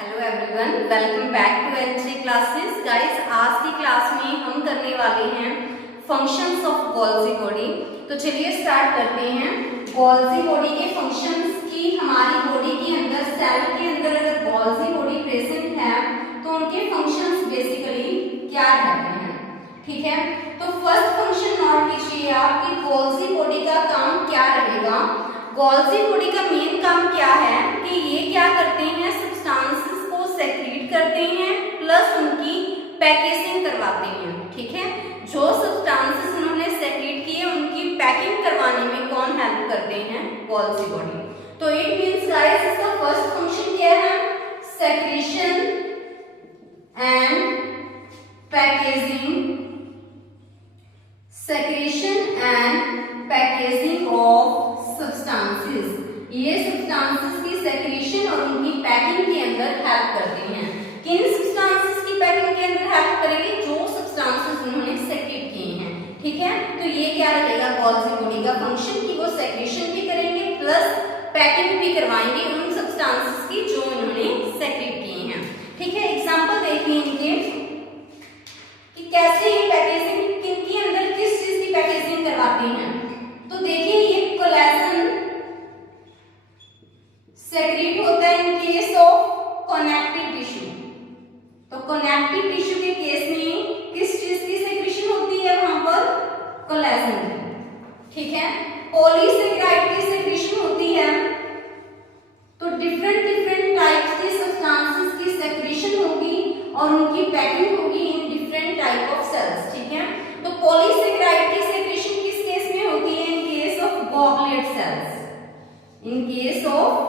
Hello everyone, welcome back to NG classes. Guys, आज की class में हम करने वाले हैं फंक्शंस ऑफ गोल्जी बॉडी। तो चलिए स्टार्ट करते हैं। गोल्जी बॉडी के फंक्शंस की हमारी बॉडी के अंदर, सेल के अंदर अगर गोल्जी बॉडी प्रेजेंट है तो उनके फंक्शंस बेसिकली क्या रहते हैं। ठीक है, तो फर्स्ट फंक्शन नोट कीजिए आप कि गोल्जी बॉडी का काम क्या रहेगा। गोल्जी बॉडी का मेन काम क्या है कि ये क्या करते हैं, सब्सटेंसेस को सेक्रीट करते हैं प्लस उनकी पैकेजिंग करवाते हैं। ठीक है, जो सब्सटेंसेस उन्होंने सेक्रीट किए उनकी पैकिंग करवाने में कौन हेल्प करते हैं, गोल्जी बॉडी। तो इट मींस गाइस, इसका फर्स्ट फंक्शन क्या है, secretion and packaging, secretion and packaging of substances. ये सब्सटेंसेस की सेक्रीशन और उनकी पैकिंग के अंदर हेल्प करते हैं। किन सब्सटेंसेस की पैकिंग के अंदर हेल्प करेंगे, जो सब्सटेंसेस उन्होंने सेक्रेट किए हैं। ठीक है, तो ये क्या रहेगा गोल्जी बॉडी का फंक्शन कि वो सेक्रेशन भी करेंगे प्लस पैकिंग भी करवाएंगे उन सब्सटेंसेस की जो उन्होंने सेक्रेट किए हैं। ठीक है, एग्जांपल देखिए इनके कि कैसे ये पैकेजिंग किनके अंदर किस चीज की पैकेजिंग करवाते हैं। तो देखिए, ये कोलेजन सेक्रेट होता है इन केस ऑफ कनेक्टिव टिश्यू। तो कनेक्टिव टिश्यू के केस में किस चीज की सेक्रेशन होती है, वहां पर कोलेजन की। ठीक है, पॉलीसेकेराइड की सेक्रेशन होती है। तो डिफरेंट डिफरेंट टाइप्स के सब्सटेंसेस की सेक्रेशन होगी और उनकी पैकिंग होगी in different type of cells. ठीक है, तो पॉलीसेकेराइड की सेक्रेशन किस केस में होती है, इन case of goblet sales, in case of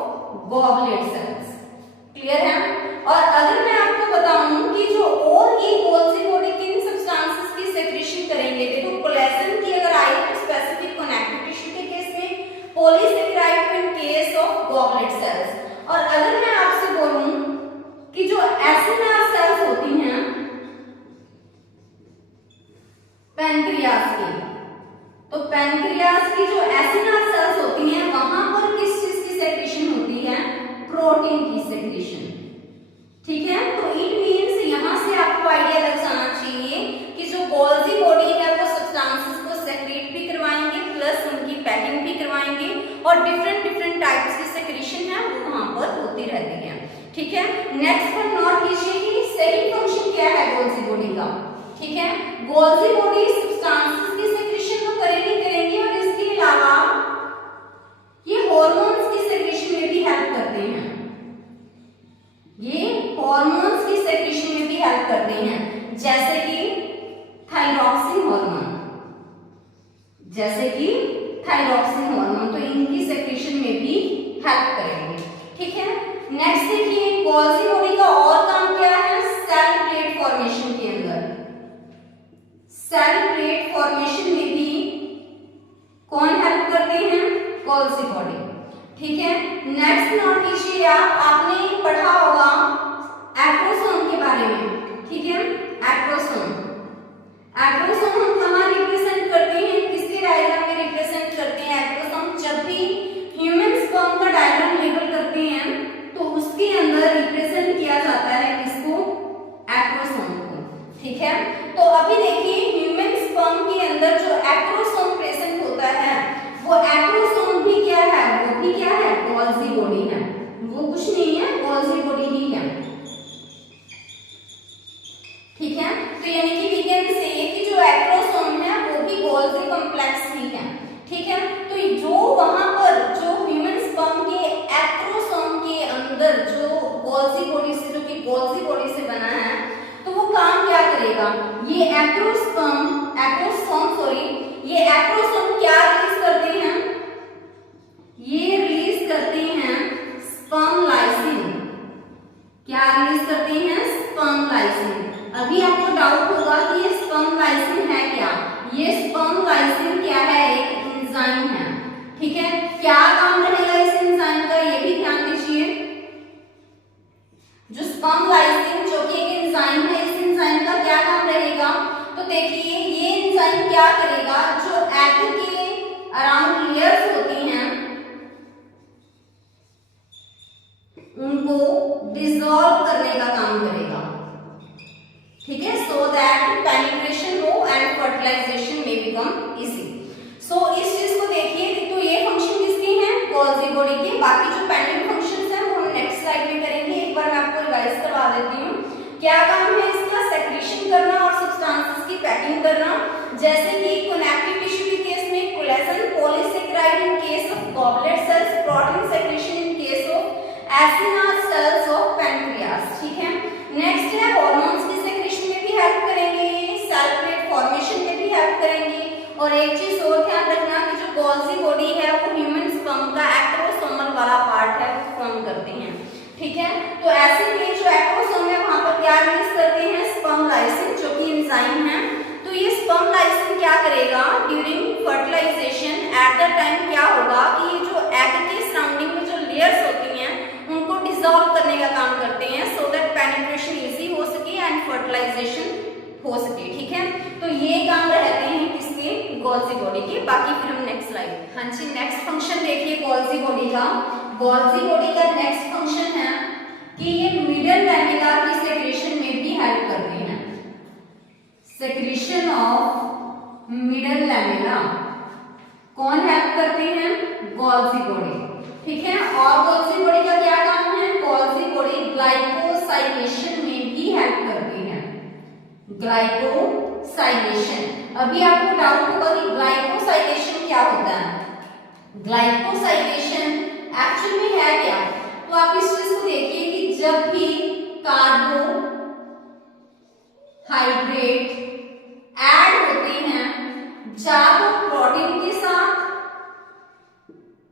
goblet sales. Clear है। और अगर मैं आपको बताऊं कि जो और ये गोल्जी बॉडी किन सब्सटेंसेस की सेक्रेशन करेंगे, देखो कोलेजन की अगर आई तो स्पेसिफिक कनेक्टिव टिश्यू के केस में, polysaccharide in case of goblet sales. और अगर मैं आपसे बोलूं कि जो एसिनार सेल्स होती हैं पैनक्रियास की, तो पैनक्रियास की जो एसिनार सेल्स होती हैं वहां पर किस चीज की सेक्रेशन होती है, प्रोटीन की सेक्रेशन। ठीक है, तो इट मींस यहां से आपको आइडिया लग जाना चाहिए कि जो गोल्जी बॉडी है वो सब्सटेंसेस को सेक्रेट भी करवाएंगे प्लस उनकी पैकिंग भी करवाएंगे और डिफरेंट डिफरेंट टाइप्स की सेक्रेशन है वो वहां पर होती रहती है। ठीक है, नेक्स्ट पर नोट कीजिए कि सेकंड फंक्शन क्या है गोल्जी बॉडी का। ठीक है, गोल्जी बॉडी सब्सटेंसेस की सेक्रेशन तो करेंगे और इसके अलावा ये हार्मोन्स की सेक्रेशन में भी हेल्प करते हैं। ये हार्मोन्स की सेक्रेशन में भी हेल्प करते हैं, जैसे कि थायरॉक्सिन हार्मोन, जैसे कि थायरॉक्सिन हार्मोन, तो इनकी सेक्रेशन में भी हेल्प करेंगे। ठीक है, नेक्स्ट देखिए गोल्जी बॉडी का और काम क्या है, सेल प्लेट फॉर्मेशन के अंदर, सेल प्लेट फॉर्मेशन में भी कौन हेल्प करते हैं, गोल्जी बॉडी। ठीक है, नेक्स्ट नोट कीजिए आपने पढ़ा होगा एक्रोसोम के बारे में। ठीक है, एक्रोसोम, एक्रोसोम हम कहाँ रिप्रेजेंट करते हैं, किसके डायग्राम में रिप्रेजेंट करते हैं एक्रोसोम, जब भी ह्यूमन स्पर्म का डायग्राम लेबल करते हैं तो उसके अंदर रिप्रेजेंट किया जाता है किसको, एक्रोसोम को। ठीक है, तो अभी देखिए ह्यूमन स्पर्म के अंदर जो एक्रोसोम प्रेजेंट होता है वो एक्रोसोम भी क्या है, वो भी क्या है, गोल्जी बॉडी है। वो कुछ नहीं है, गोल्जी बॉडी ही है। ठीक है, तो यानी कि वी कैन से कि जो एक्रोसोम है वो भी गोल्जी कॉम्प्लेक्स ही है। ठीक है, तो जो वहां पर जो ह्यूमन स्पर्म के एक्रोसोम के अंदर जो गोल्जी बॉडी से, जो कि गोल्जी बॉडी से बना है, तो वो काम क्या करेगा, ये ये एक्रोसोम क्या रिलीज करते हैं, ये रिलीज करते हैं स्पर्म लाइसिन। क्या रिलीज करते हैं, स्पर्म लाइसिन। अभी आपको डाउट होगा कि ये स्पर्म लाइसिन है क्या, ये स्पर्म लाइसिन क्या है, एक एंजाइम है। ठीक है, क्या काम रहेगा इस एंजाइम का, ये भी ध्यान दीजिए। जो स्पर्म लाइसिन जो कि एक एंजाइम है, इस एंजाइम का क्या काम रहेगा, तो देखिए ये एंजाइम क्या करेगा, जो एग के अराउंड लेयर्स होती हैं उनको डिसॉल्व बाकी जो पेंडिंग फंक्शंस हैं वो हम नेक्स्ट स्लाइड में करेंगे। एक बार मैं आपको रिवाइज करवा देती हूँ। क्या काम है इसका? सेक्रेशन करना और सब्सटेंसेस की पैकिंग करना, जैसे कि कनेक्टिव टिश्यू के केस में collagen, polysaccharide in case of goblet cells, protein secretion in case of acinar cells of pancreas. ठीक है, नेक्स्ट है हार्मोन्स की सेक्रेशन में भी हेल्प करेंगे, सेल प्लेट फॉर्मेशन में भी हेल्प करेंगे। और एक चीज और ध्यान रखना कि जो गोल्जी बॉडी है वो ह्यूमन स्पर्म का एक्रोसोमल वाला पार्ट है वो फॉर्म करते हैं। ठीक है, तो ऐसे में जो एक्रोसोम है वहां पर क्या रिलीज करते हैं? स्पर्म लाइसिन, जो कि एंजाइम है। तो ये स्पर्म लाइसिन क्या करेगा? During fertilization at the time क्या होगा कि ये जो एग के सराउंडिंग में जो लेयर्स होती हैं उनको डिसॉल्व करने का काम करते हैं, सो दैट पेनिट्रेशन इजी हो सके एंड फर्टिलाइजेशन हो सके। ठीक है, तो ये काम रहते हैं किसके? गोल्जी बॉडी के। बाकी फिर हम नेक्स्ट स्लाइड। हाँ जी, नेक्स्ट फंक्शन देखिए गोल्जी बॉडी का। गोल्जी बॉडी का नेक्स्ट फंक्शन है कि ये मिडल लैमेला की सेक्रेशन में भी हेल्प करते हैं। सेक्रेशन ऑफ मिडल लैमेला कौन हेल्प करते हैं? Golgi body. ठीक है, और गोल्जी बॉडी का क्या काम है? गोल्जी बॉडी ग्लाइकोसाइलेशन में भी हेल्प करती है। ग्लाइकोसाइलेशन, अभी आपको डाउट होगा कि ग्लाइकोसाइलेशन क्या होता है। ग्लाइकोसाइलेशन एक्चुअल में है क्या? तो आप इस चीज को देखिए कि जब भी कार्बोहाइड्रेट ऐड होते हैं या तो प्रोटीन के साथ,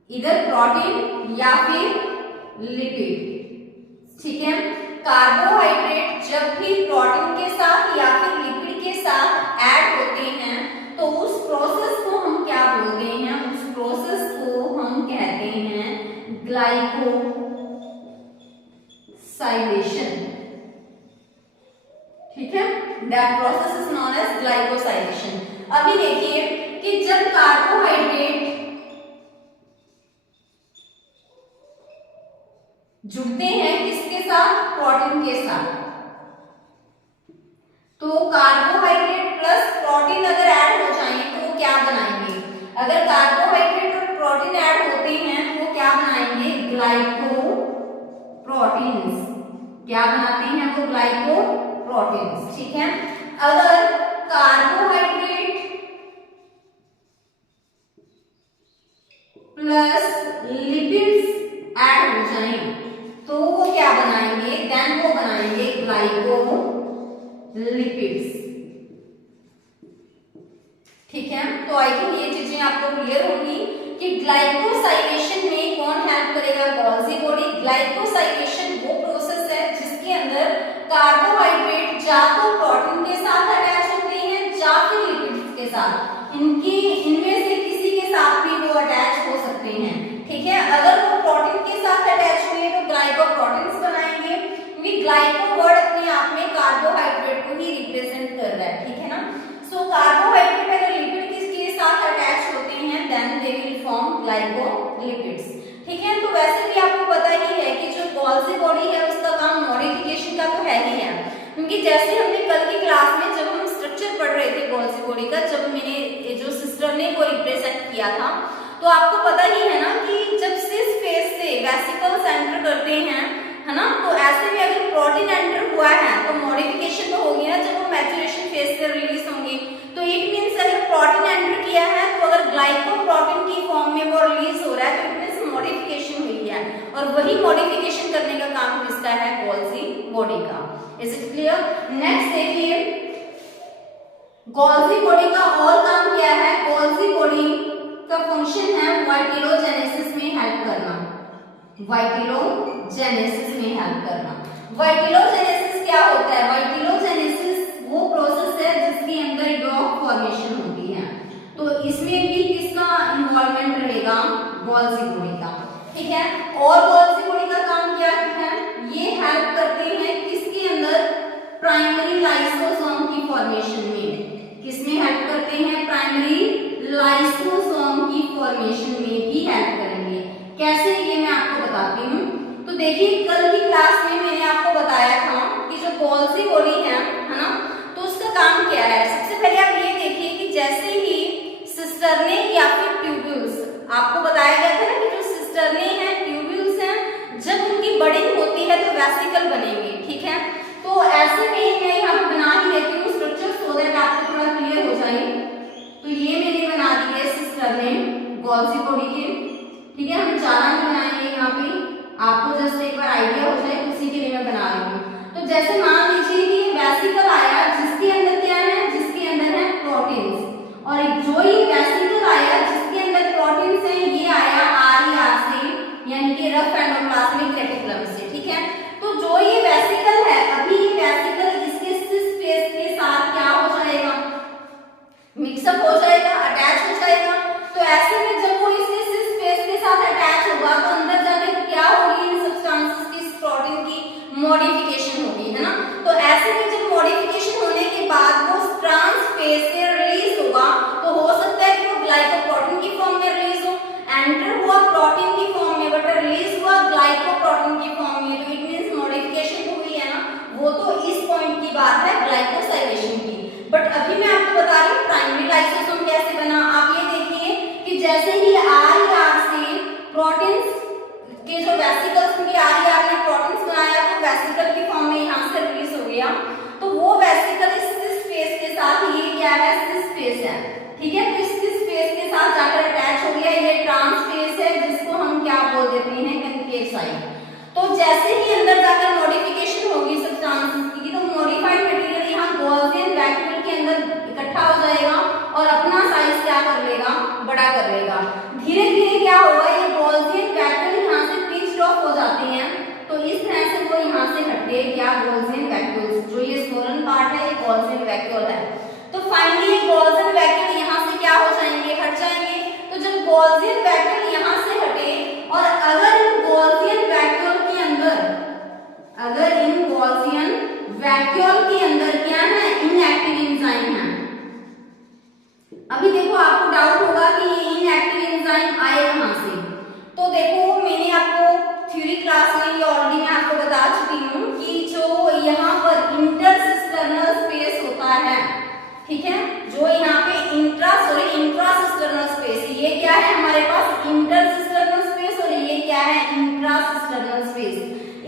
इधर प्रोटीन या फिर लिपिड। ठीक है, कार्बोहाइड्रेट जब भी प्रोटीन के साथ या फिर लिपिड के साथ ऐड होते हैं तो उस प्रोसेस को हम क्या बोलते हैं? उस प्रोसेस को हम कहते हैं ग्लाइकोसाइलेशन। ठीक है, that process is known as glycosylation. अभी देखिए कि जब कार्बोहाइड्रेट जुड़ते हैं किसके साथ? प्रोटीन के साथ। तो कार्बोहाइड्रेट प्लस प्रोटीन अगर ऐड हो जाए तो वो क्या बनाएंगे? अगर कार्बोहाइड्रेट और प्रोटीन ऐड होते हैं तो वो क्या बनाएंगे? ग्लाइकोप्रोटीन्स। क्या बनाते हैं वो? ग्लाइकोप्रोटीन्स। ठीक है, अगर कार्बोहाइड्रेट प्लस लिपिड्स ऐड हो जाएं तो वो क्या बनाएंगे? देन वो बनाएंगे ग्लाइकोलिपिड्स। ठीक है, तो आई थिंक ये चीजें आपको क्लियर होगी कि ग्लाइकोसाइलेशन में कौन हेल्प करेगा? Golgi body. ग्लाइकोसाइलेशन वो प्रोसेस है जिसके अंदर कार्बोहाइड्रेट या तो प्रोटीन के साथ अटैच होते हैं या फिर लिपिड्स के साथ। इनमें से किसी के साथ भी वो अटैच हो सकते हैं। ठीक है, अगर वो प्रोटीन के साथ अटैच हुए तो ग्लाइकोप्रोटीन्स बनाएंगे, क्योंकि ग्लाइको वर्ड अपने आप में कार्बोहाइड्रेट को ही रिप्रेजेंट कर रहा है। ठीक है ना, सो कार्बोहाइड्रेट अगर लिपिड के साथ अटैच होते हैं then they will form glycolipids. ठीक है, तो वैसे भी आपको पता ही है कि जो गोल्जी बॉडी है उसका काम मॉडिफिकेशन का तो है ही है, क्योंकि जैसे हमने कल की क्लास में जब हम स्ट्रक्चर पढ़ रहे थे गोल्जी बॉडी का, जब मैंने जो सिस्टर ने वो रिप्रेजेंट किया था, तो आपको पता ही है ना कि जब सिस फेज से वेसिकल्स एंटर करते हैं, है ना, तो ऐसे में अगर प्रोटीन एंटर हुआ है तो मॉडिफिकेशन तो होगी ना, जब वो मैच्योरेशन फेज से रिलीज होंगे। तो इट मींस अगर प्रोटीन एंटर किया है तो अगर ग्लाइकोप्रोटीन की फॉर्म में वो रिलीज हो रहा है तो इट मींस मॉडिफिकेशन हुई है, और वही मॉडिफिकेशन करने का काम किसका है? गोल्जी बॉडी का। Is it clear? नेक्स्ट देखिए गोल्जी बॉडी का और काम क्या है? गोल्जी बॉडी का फंक्शन है वाइटिलोजेनेसिस में हेल्प करना। वाइटिलोजेनेसिस में हेल्प करना। वाइटिलोजेनेसिस क्या होता है? वाइटिलोजेनेसिस वो प्रोसेस है जिसके अंदर डॉग फॉर्मेशन होती है, तो इसमें भी किसका इन्वॉल्वमेंट रहेगा? गोल्जी बॉडी का। ठीक है, और गोल्जी बॉडी का काम क्या है? ये हेल्प करते हैं किसके अंदर? प्राइमरी लाइसोसोम की फॉर्मेशन में। किसमें हेल्प करते हैं? प्राइमरी लाइसोसोम की फॉर्मेशन में भी हेल्प करेंगे। कैसे, ये मैं आपको बताती हूँ। तो देखिए कल की क्लास में मैंने आपको बताया था कि जो गोल्जी बॉडी है ना, तो उसका काम क्या है? सबसे पहले आप ये देखिए कि जैसे ही सिस्टरने या फिर ट्यूब्यूल्स, आपको बताया गया था ना कि जो सिस्टरने हैं, ट्यूब्यूल्स वेसिकल बनेंगे, ठीक है। तो ऐसे में मैं यहाँ पे बना ही लेती हूँ स्ट्रक्चर सो दैट आपको थोड़ा क्लियर हो जाए। तो ये मैंने बना दिए सिस्टर ने गोल्जी बॉडी के, ठीक है। हम ज्यादा नहीं बनाएंगे यहाँ पे, आपको जस्ट एक बार आइडिया हो जाए, उसी के लिए मैं बना रही हूँ। तो जैसे मान लीजिए कि वेसिकल आया जिसके अंदर क्या है, जिसके अंदर है प्रोटीन्स, और जो ये वेसिकल आया जिसके अंदर प्रोटीन्स है ये आया आर से, यानी कि रफ एंडोप्लाज्मिक रेटिकुलम से, ठीक है। तो जो ये वेसिकल है, अभी ये वेसिकल इसके सिस फेस के साथ क्या हो जाएगा, मिक्सअप हो जाएगा, अटैच हो जाएगा। तो ऐसे में जब वो इसके सिस फेस के साथ अटैच होगा तो अंदर जाके क्या होगी, इन सब्सटेंसेस की, इस प्रोटीन की मॉडिफिकेशन होगी, है ना। तो ऐसे में जब मॉडिफिकेशन होने के बाद वो ट्रांस फेज से रिलीज होगा, तो हो सकता है कि वो ग्लाइकोप्रोटीन की फॉर्म में रिलीज हो, एंटर हुआ प्रोटीन की फॉर्म में, बट रिलीज हुआ ग्लाइकोप्रोटीन की फॉर्म में। तो इट मींस मॉडिफिकेशन हुई है ना, वो तो इस पॉइंट की बात है ग्लाइकोसाइलेशन की। बट अभी मैं आपको बता रही हूँ प्राइमरी लाइसोसोम कैसे बना। आप ये देखिए कि जैसे ही आर से प्रोटीन्स के जो वेसिकल्स की आर ने प्रोटीन्स बनाया, वो वेसिकल की फॉर्म में यहाँ से रिलीज हो गया। तो वो वेसिकल इस सिस फेस के साथ, ये क्या है, सिस फेस है, ठीक है। तो इस सिस फेस के साथ जाकर अटैच हो गया, ये ट्रांस फेस है जिसको हम क्या बोल देते हैं, कनकेव साइड। तो जैसे ही अंदर जाकर मॉडिफिकेशन होगी सब्सटेंसेस की, तो मॉडिफाइड मटेरियल यहाँ गॉसियन वैक्यूल के अंदर इकट्ठा हो जाएगा और अपना साइज क्या कर लेगा, बड़ा कर लेगा। धीरे धीरे क्या होगा, ये गॉसियन वैक्यूल यहाँ से पिंच्ड ऑफ हो जाते हैं, तो इस तरह से वो यहाँ से हटे क्या, गॉसियन वैक्यूल्स। जो ये सोलन पार्ट है ये गॉसियन वैक्यूल है। तो फाइनली ये गॉसियन वैक्यूल यहाँ से क्या हो जाएंगे, हट जाएंगे। तो जब गॉसियन वैक्यूल यहाँ से हटे, और अगर इन गॉसियन वैक्यूल के अंदर, अगर इन गॉसियन वैक्यूल के अंदर क्या है, इनएक्टिव एंजाइम है। अभी देखो आपको डाउट होगा कि ये इनएक्टिव एंजाइम आए कहां से। तो देखो मैंने आपको थ्योरी क्लास में ये ऑलरेडी मैं आपको बता चुकी हूँ कि जो यहाँ पर इंटरसिस्टर्नल स्पेस होता है, ठीक है, जो यहाँ पे इंट्रासिस्टर्नल स्पेस, ये क्या है हमारे पास, इंटरसिस्टर्नल स्पेस, और ये क्या है, इंट्रासिस्टर्नल स्पेस।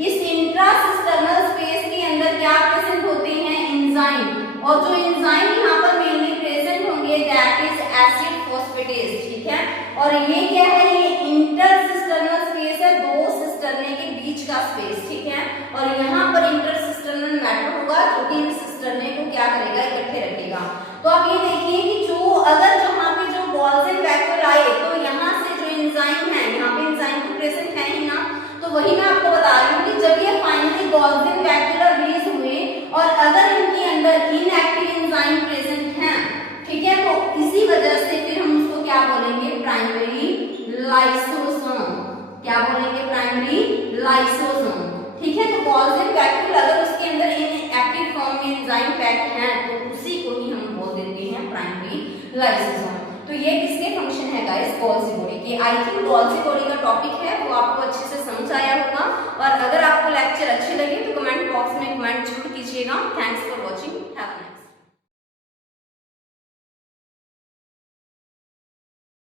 इस इंट्रासिस्टर्नल स्पेस के अंदर क्या प्रेजेंट होते हैं, एंजाइम, और जो एंजाइम यहाँ पर मेनली प्रेजेंट होंगे दैट इज एसिड फोस्फेटेज, ठीक है। और ये क्या है, ये इंटरसिस्टर्नल स्पेस है, दो सिस्टर्ने के बीच का स्पेस, ठीक है। और यहाँ पर इंटरसिस्टर्नल मैटर होगा जो कि इन सिस्टर्ने को क्या करेगा, इकट्ठे रखेगा। तो आप ये देखिए कि जो अगर यहाँ पे जो गॉसियन वैक्यूल आए, तो यहाँ से जो एंजाइम है, यहाँ पे एंजाइम तो प्रेजेंट है ही ना, तो वही मैं आपको बता रही हूँ कि जब ये फाइनली गॉसियन वैक्यूल रिलीज हुए और अगर इनके अंदर इनएक्टिव एंजाइम प्रेजेंट हैं, ठीक है, तो इसी वजह से फिर हम उसको क्या बोलेंगे, प्राइमरी लाइसोसोम। क्या बोलेंगे, प्राइमरी लाइसोसोम, ठीक है। तो गॉसियन वैक्यूल अगर उसके अंदर इनएक्टिव फॉर्म में एंजाइम पैक्ड है, तो उसी को ही हम बोल देते हैं प्राइमरी लाइसोसोम। तो ये किसके फंक्शन है गाइस, गोल्जी बॉडी के। आई थिंक गोल्जी बॉडी का टॉपिक है वो आपको अच्छे से समझ आया होगा। और अगर आपको लेक्चर अच्छे लगे तो कमेंट बॉक्स में कमेंट जरूर कीजिएगा। Thanks for